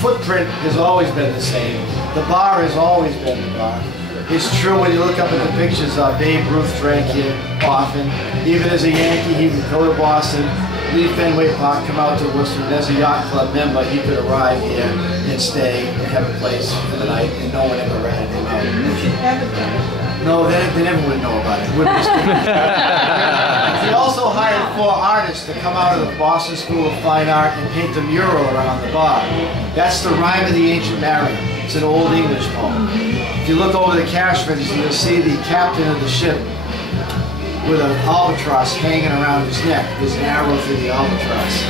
footprint has always been the same. The bar has always been the bar. It's true when you look up at the pictures, Babe Ruth drank here often. Even as a Yankee, he would go to Boston, leave Fenway Park, come out to Worcester, and as a yacht club member, he could arrive here and stay and have a place for the night, and no one ever ratted him out. No, they never would know about it. He also hired 4 artists to come out of the Boston School of Fine Art and paint a mural around the bar. That's the Rime of the Ancient Mariner. It's an Old English poem. If you look over the cash register, you'll see the captain of the ship with an albatross hanging around his neck. There's an arrow through the albatross.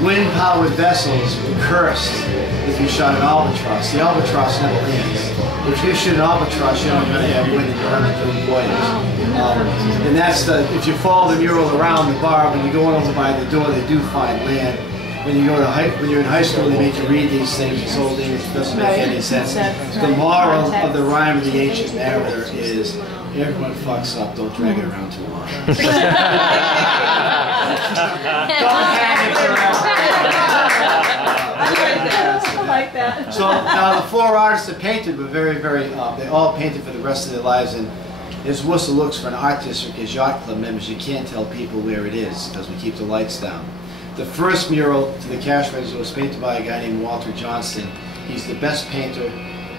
Wind-powered vessels were cursed if you shot an albatross. The albatross never lands. If you shoot an albatross, you're not going to have wind and you're not doing voyage. And that's the, if you follow the mural around the bar, when you go over by the door, they do find land. When you go to when you're in high school, they make you read these things. It's old English, doesn't make any sense. The moral of the Rime of the Ancient Mariner is everyone fucks up. Don't drag it around too long. Don't hang it around. I like that. So now the 4 artists that painted were very, they all painted for the rest of their lives. And as Worcester looks for an art district as yacht club members, you can't tell people where it is because we keep the lights down. The first mural to the cash register was painted by a guy named Walter Johnston. He's the best painter.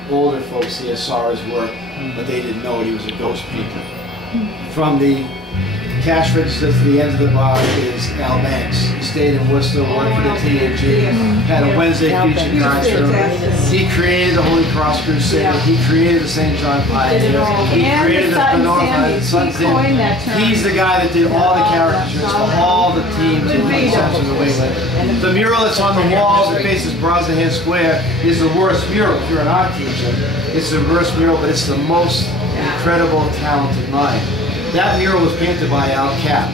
Older folks here saw his work, but they didn't know he was a ghost painter. From the cash register to the end of the bar is Al Banks. He stayed in Worcester, worked for the TNG, had a Wednesday feature card show. He created the Holy Cross Crusade. He created the St. John Pioneers. He created the Menorah Sun's Inn. He's the guy that did all the caricatures for all the teams in the Central New England. The mural that's on the wall that faces Brosnahan Square is the worst mural. If you're an art teacher, it's the worst mural, but it's the most incredible, talented mind. That mural was painted by Al Cap.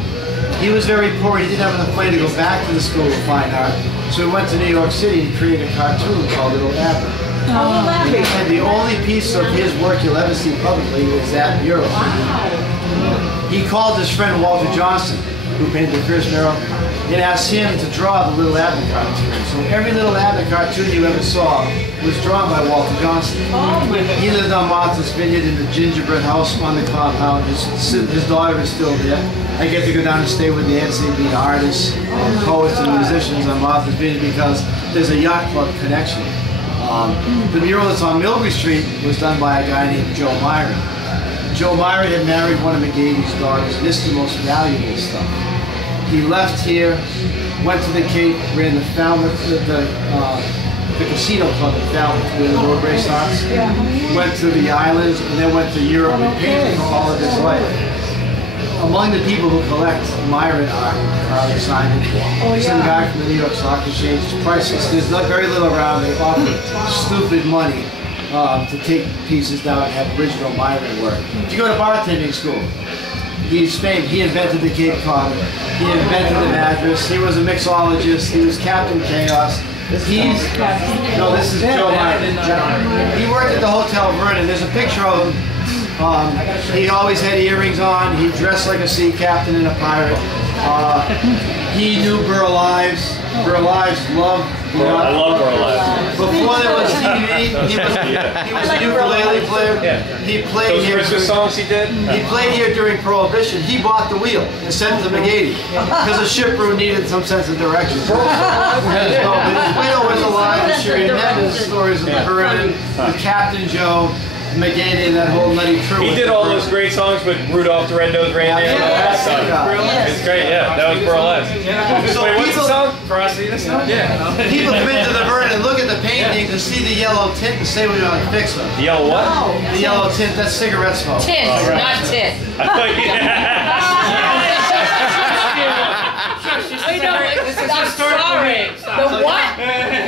He was very poor. He didn't have enough money to go back to the School of Fine Art, so he went to New York City and created a cartoon called Little Abbey. And the only piece of his work you'll ever see publicly is that mural. He called his friend Walter Johnston, who painted the first mural, and asked him to draw the Little Abbey cartoon. So every Little Abbey cartoon you ever saw was drawn by Walter Johnston. He lived on Martha's Vineyard in the gingerbread house on the compound. His daughter is still there. I get to go down and stay with Nancy and meet artists, poets, and musicians on Martha's Vineyard because there's a yacht club connection. The mural that's on Milbury Street was done by a guy named Joe Myron. Joe Myron had married one of McGady's daughters, and this is the most valuable stuff. He left here, went to the Cape, ran the Falmouth, the casino club in Falmouth, where the road race starts. Went to the islands, and then went to Europe and painted for all of his life. Among the people who collect Myron art, Carly Simon, some guy from the New York Stock Exchange. It's priceless. There's not very little around. They offer stupid money to take pieces down and have original Myron work. If you go to bartending school, he's famous. He invented the Cape Cod. He invented the mattress. He was a mixologist. He was Captain Chaos. This is Joe Myron. He worked at the Hotel Vernon. There's a picture of him. He always had earrings on. He dressed like a sea captain and a pirate. He knew Burl Ives. Burl Ives loved. I love Burl Ives. Before there was TV, he was a ukulele player. He played Those here. Christmas songs he did? He played here during Prohibition. He bought the wheel and sent it to McGady because the ship crew needed some sense of direction. But his widow was alive and she remembered the stories of the Vernon, with Captain Joe, McGady, and that whole nutty crew. He did all those great songs with Rudolph the Red-Nosed Reindeer. It's great, yeah. That was Burl Ives. So wait, what's the song? Frosty the Snowman. Yeah. People come into the Vernon and look at the paintings and see the yellow tint and say we ought to fix them. The yellow what? The yellow tint, that's cigarette smoke. Tint, not tit. I thought you I'm sorry. The what?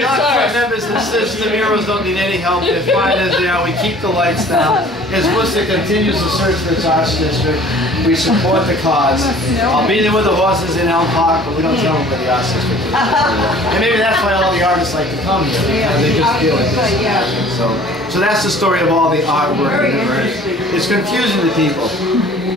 Yacht members insist the murals don't need any help. They're fine as they are. We keep the lights down. As Worcester continues to search for its arts district, we support the cause. I'll be there with the horses in Elm Park, but we don't tell them where the arts district is. And maybe that's why all the artists like to come here, because they just feel it. So that's the story of all the artwork. It's confusing to people.